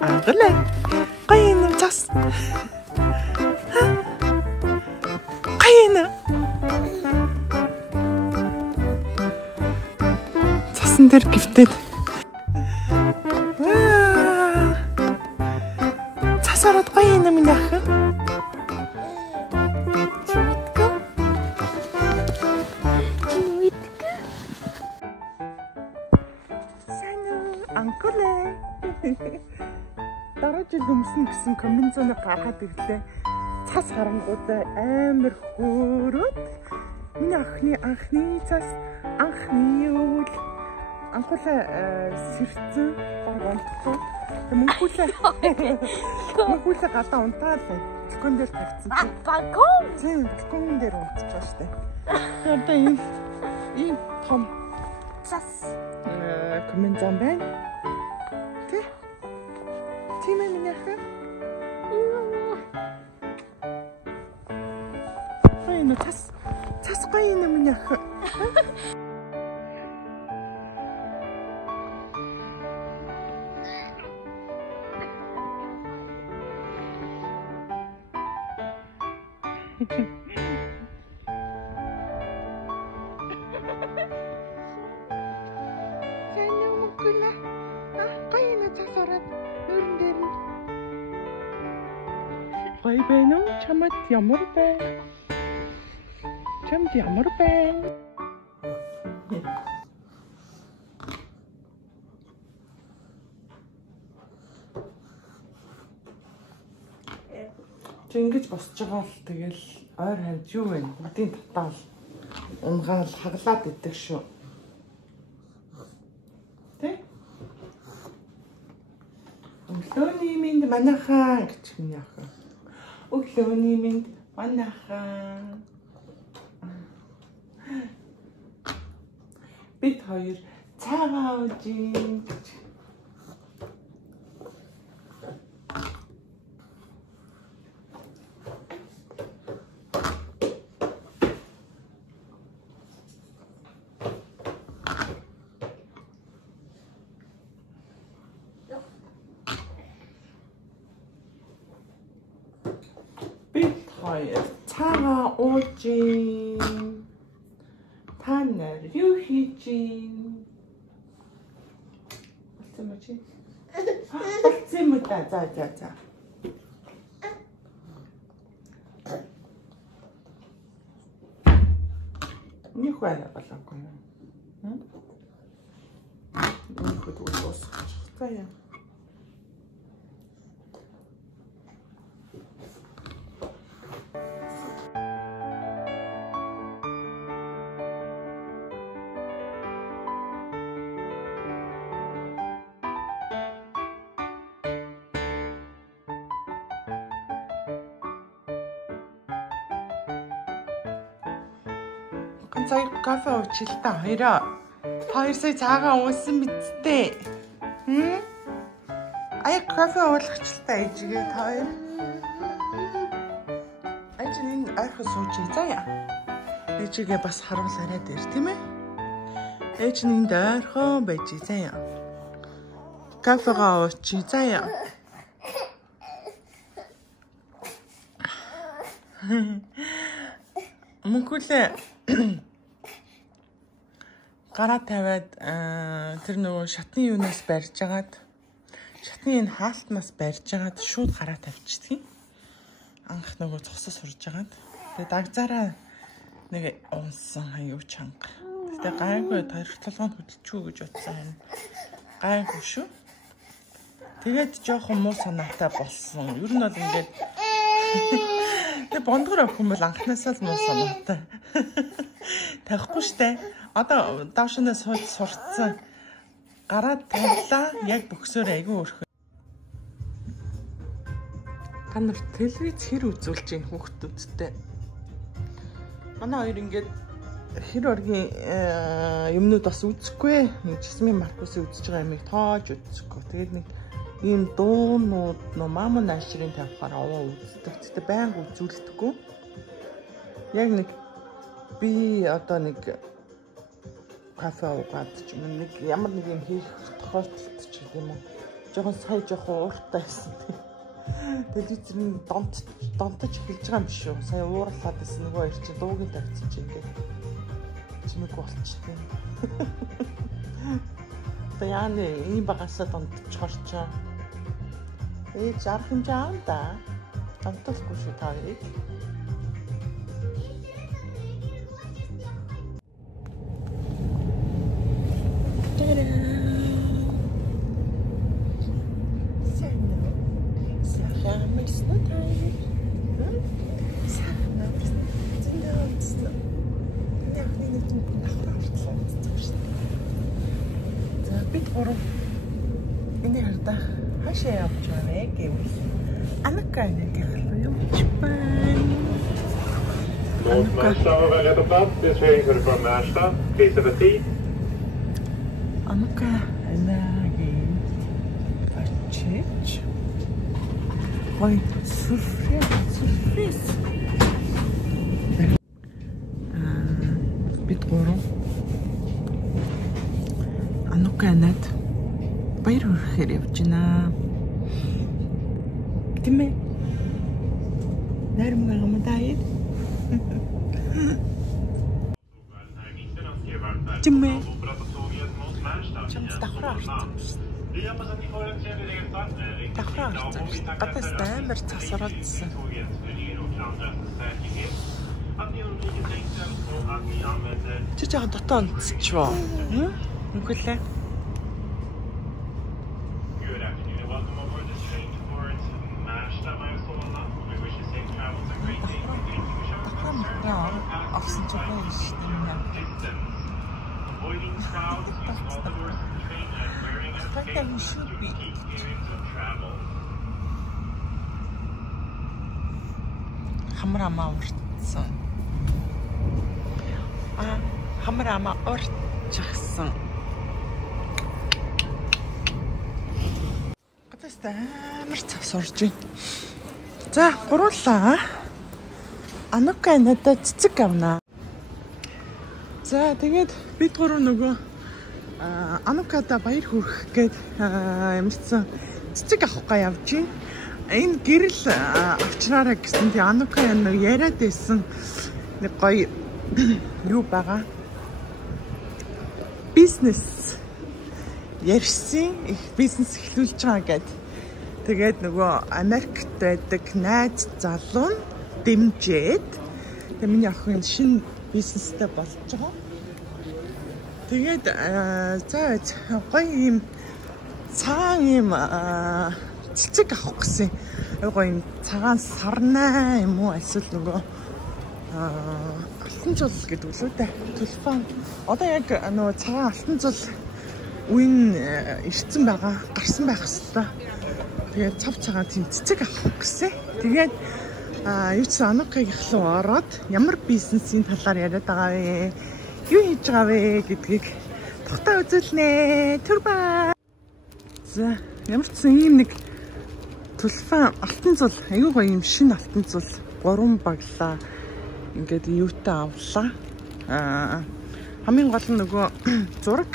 Ангалаа. Гоё юм цас. Гоё юм. Цасан дээр гівтээд. Цас ороод гоё юм минь ах. Ангалаа. Дараа жил өмснө гэсэн коммент зоны гаргаад ирлээ. Цас харангуудаа амар хөөрөөд миний анхны цас анхны үйл анхуулаа сэрцэн гонцоо мөнхүүлээ гадаа унтаад балкон дээр тавьсан. Балкон? Тийм, балкон дээр унтчихсан шүү дээ. Одоо ийм том Цас коммент зон байна. Тийм ээ миний ах. Гоё юм цас гоё юм миний ах. Гоё байна уу? Чамд ямар байна? Чамд ямар байна? Чи ингэж босч байгаа л тэгэл ойр хавьд юу вэ? Бүгдийн татаал унгаал хаглаад идэх шүү. Тэ? Өглөөний минь манайхаа гэж миний ах. Өглөөний минь манайхаа. Бид хоёр цаагаа уужин гэж. Цаагаа уужин. Та нар юу хийж байна? Болсон мó чи? Болсон юм да. За. Нэг байна болоогүй юу? Нэг хөт уус. За яа. Цай кафе уучлаа хоёроо. Хоёр сая цаагаа уусан бидтэй. Ая кафе уулгачлаа ээжигээ хоёр. Ээжийн айх сууж заяа. Ээжигээ бас харуулаарай дээр тийм ээ. Ээжийн дайрхон байж заяа. Кафегаа ууч заяа. Мөнхүүлээ гараа тавиад тэр нөгөө шатны юунаас барьж агаад шатны энэ хаалтнаас барьж агаад шууд гараа тавьчихдаг. Анх нөгөө цусас сурж агаад тэгээ дагзаараа нэг унсан аюу чанга. Тэгээ гайгүй тархитолгоонд хөдөлчихүү гэж утсан. Гайгүй шүү. Тэгээд жоохон муу санаатай болсон. Ер нь бол ингээд тэг бондгор авах юм бол анхнаасаа л муу санаатай. Тавихгүй штэ. Одоо давшнаас сууж сурцсан. Гараад тавлаа. Яг бөксөөр айгүй өрхөө. Та нар телевиз хэр үзүүлж ийн хүүхдүүдтэй. Манай хоёр ингээд хэр оргийн юмнууд бас үзэхгүй. Жасмин Маркусыг үзэж байгаа юмыг тоож үзэхгүй. Тэгээд нэг ийм дуунууд нөө мама наашрын тавихаар овоо үздэг. Тэгтээ байнга үзүүлдэггүй. Яг нэг би одоо нэг кафе уугаад ч юм нэг ямар нэг юм хийх тохиолдолд ч юм уу жоохон сая жоохон ууртай байсан. Телевизэр нь донтож эхэлж байгаа юм биш үү? Сая уурлаад байсан нөгөө хоёр чинь дуугийн тавьчих чинь ингээд чимэг болчихтой. Яаны ийм багасаа донтож хорчоо. Жарах хэмжээ аав да. Донтолгүй шүү та хоёрыг. Бид гурав энэ харда хаашаа явж байгаа вэ гэвэл Annika-nen jag Märsta var rätt på plats. Det är svängföljd från Märsta. Priset för 10. Annika-nen Pacic. Oj, surprise. Бид гурав Annika-над баяр хүрхээр явж байна. Тэмээ. Нэрмэг амтай. Тэмээ. Чамд давхраа орсон. Давхраа орсон. Гадаас амар цасралдсан. Чи жаа дотоо онцчихвоо. Үгэлээ. Авсан ч байгаа юм шиг байна. Хамрамаа уртсан. Хамрамаа уртчихсан. Гадаас амар цас орж байна. За, гурлаа. Annika надад цэцэг авнаа. За тэгээд бид гурав нөгөө Annika-да баяр хүрэх гээд ямарсан цэцэг авахгаа явж байна. Энэ гэрэл авчраарай гэсэн тий Annika нэг яриад байсан нэг гоё юу байгаа. Бизнес ярьсан их бизнес эхлүүлж байгаа гэд. Тэгээд нөгөө Америкт байдаг найз залуу дэмжээд тэгээ миний охин шинэ бизнестэй болж байгаа. Тэгээд за гоё юм цагаан юм цэцэг авах гэсэн. Гоё юм цагаан сарнаа юм уу эсвэл нөгөө алтан цул гэдэг үлээ дээ. Телефон. Одоо яг нөгөө цагаан алтан цул үн ирсэн байгаа. Гарсан байх хэвээр. Тэгээд цав цагаан тийм цэцэг авах гэсэн. Тэгээд юу ч Annika-гийн руу ороод ямар бизнесийн талаар яриад байгаа вэ? Юу хийж байгаа вэ гэдгийг тогтоо үзүүлнэ. Түрбаа. За, ямар ч ийм нэг телефон алтан цул, аюу гоё юм шинэ алтан цул 3 баглаа. Ингээд юутай авлаа. Хамгийн гол нь нөгөө зураг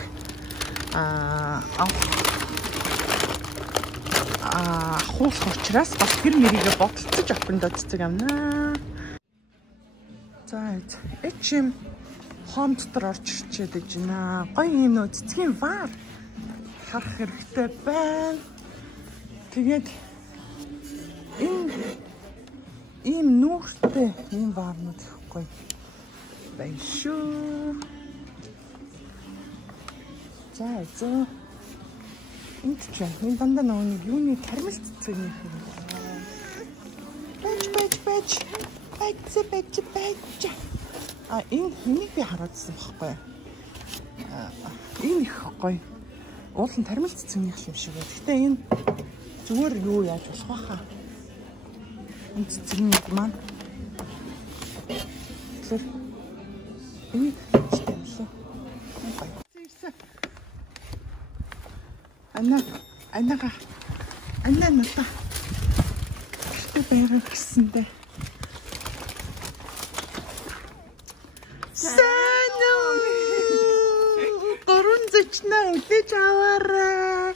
хуус учраас бас гэр мэрийгээ бодолцож авахындаа цэцэг авнаа. За эчим хом дотор орж ирчээд иж байна. Гоё юм нөө цэцгийн вар харах хэрэгтэй байна. Тэгээд ийм нүүртэй ийм варнууд ихгүй байна шүү. За энд чинь энэ дандаа нэг юуны тармил цэцэг юм байна. Бэж. Энийг би хараадсан байхгүй. Энэ их гоё. Уул нь тармил цэцэгнийх юм шиг байна. Гэтэ энэ зүгээр юу яаж болох байхаа. Энэ цэцэгнийх маань. Тэгэхээр энийг хийчихлээ. Анна надаа гэртээ байгаад гисэн дээ. Сайн уу? Гурван зочноо үлээж аваарай.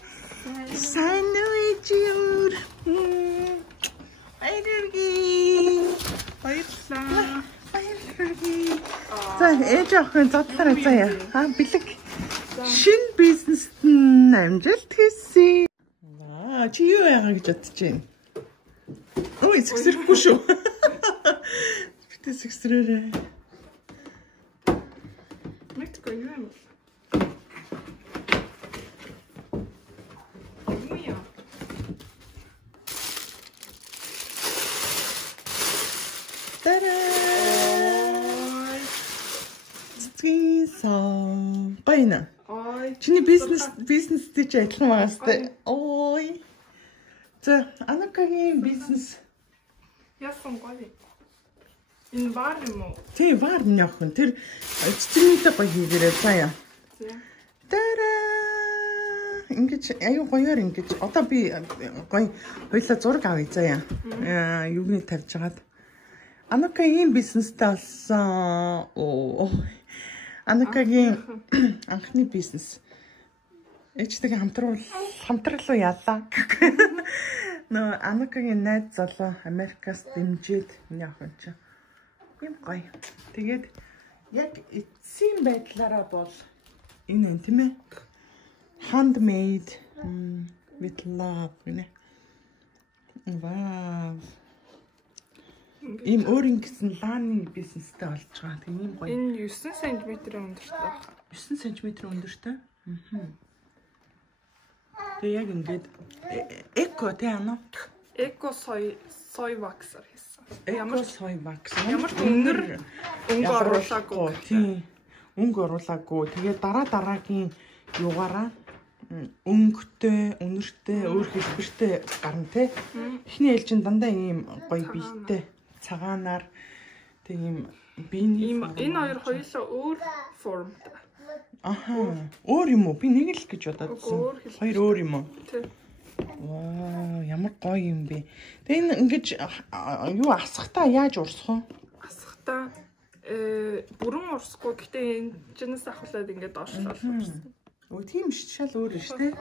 Сайн уу жиур. Баярлалаа. Баярлалаа. Баярлалаа. За ээж охин задлаарай заяа. Бэлэг. Шинэ бизнест амжилт хүсье. Чи юу яагаа гэж бодож байна? Ой, сэгсрэхгүй шүү. Битээ сэгсрээрээ. Мэдгүй юу юм бол. Та-да! Цэцгийн байна. Чиний бизнес гэж адилхан байгаас тээ. Ой. За, Анукагийн бизнес. Яасан гоё. Энэ вар юм уу? Тий, вар минь охин. Тэр цэцгэнийтэй гоё хийгээрэй заяа. Тара! Ингэж аюу гоёор ингэж одоо би гоё хоёлаа зураг авъя заяа. Юуны тавьж хагаад. Анукагийн бизнестэй болсон. Анукагийн анхны бизнес. Ээжтэйгээ хамтрал яалаа. Нөө Анукагийн найз залуу Америкаас дэмжиж миний охин ч юм гоё. Тэгээд яг эцсийн байдлаараа бол энэ юм тийм ээ. Handmade with love гэнэ. Вау. Ийм өөрийн гэсэн лааны бизнестэй болж байгаа. Тийм юм гоё. Энэ 9 см өндөртэй байна. 9 см өндөртэй. Тэгээ яг ингээд эко тэ ано. Эко сой ваксаар хийсэн. Ямар сой вакс. Ямар өнгө оруулаагүй. Тийм. Өнгө оруулаагүй. Тэгээ дараагийн югаараа өнгөтэй, үнэртэй, өөр хэлбэртэй гарна те. Эхний ээлжин дандаа ийм гоё биетэй цагаанаар тэг ийм биений энэ хоёулаа өөр формтой. Аха. Өөр юм уу? Би нэг л гэж бодоодсон. Хоёр өөр юм уу? Тий. Вау, ямар гоё юм бэ. Тэгээ энэ ингэж юу асахтаа яаж урсах вэ? Асахтаа бүрэн урсахгүй. Гэтээ энэ чинээс ахуулаад ингээд доошлол урсан. Өө тийм шал өөр шүү дээ.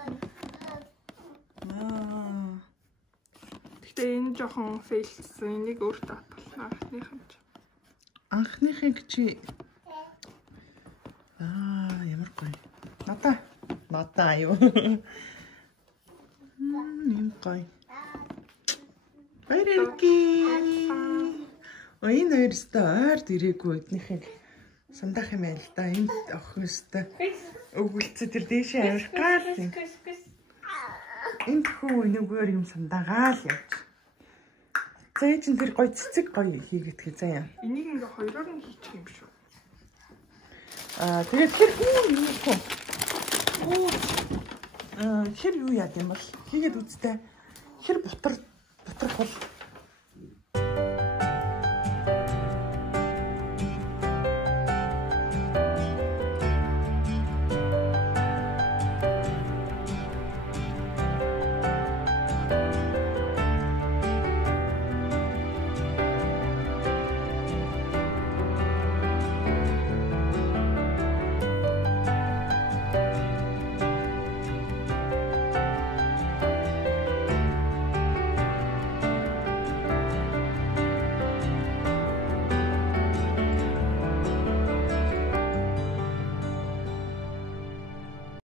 Гэтээ энэ жоохон фейлсэн. Энийг өөртөө татгална анхныхан ч. Анхныхыг чи ямар гоё. Надаа юу. Юм гоё. Баярлалаа. Энэ хоёрстой ойрд ирээгүй эднийхийг сандах юм байл да. Энд охинстой өгүүлцээ тэр дээшээ авирах гал. Энд хөө нөгөөр юм сандаагаал явж. За энэ тэр гоё цэцэг гоё хийгээдгээ заяа. Энийг ингээ хоёроор нь хийчих юм шүү. Тэгээд тэр юу хөө. Тэр юу яа гэм бол хийгээд үзтээ. Хэр бутрах бол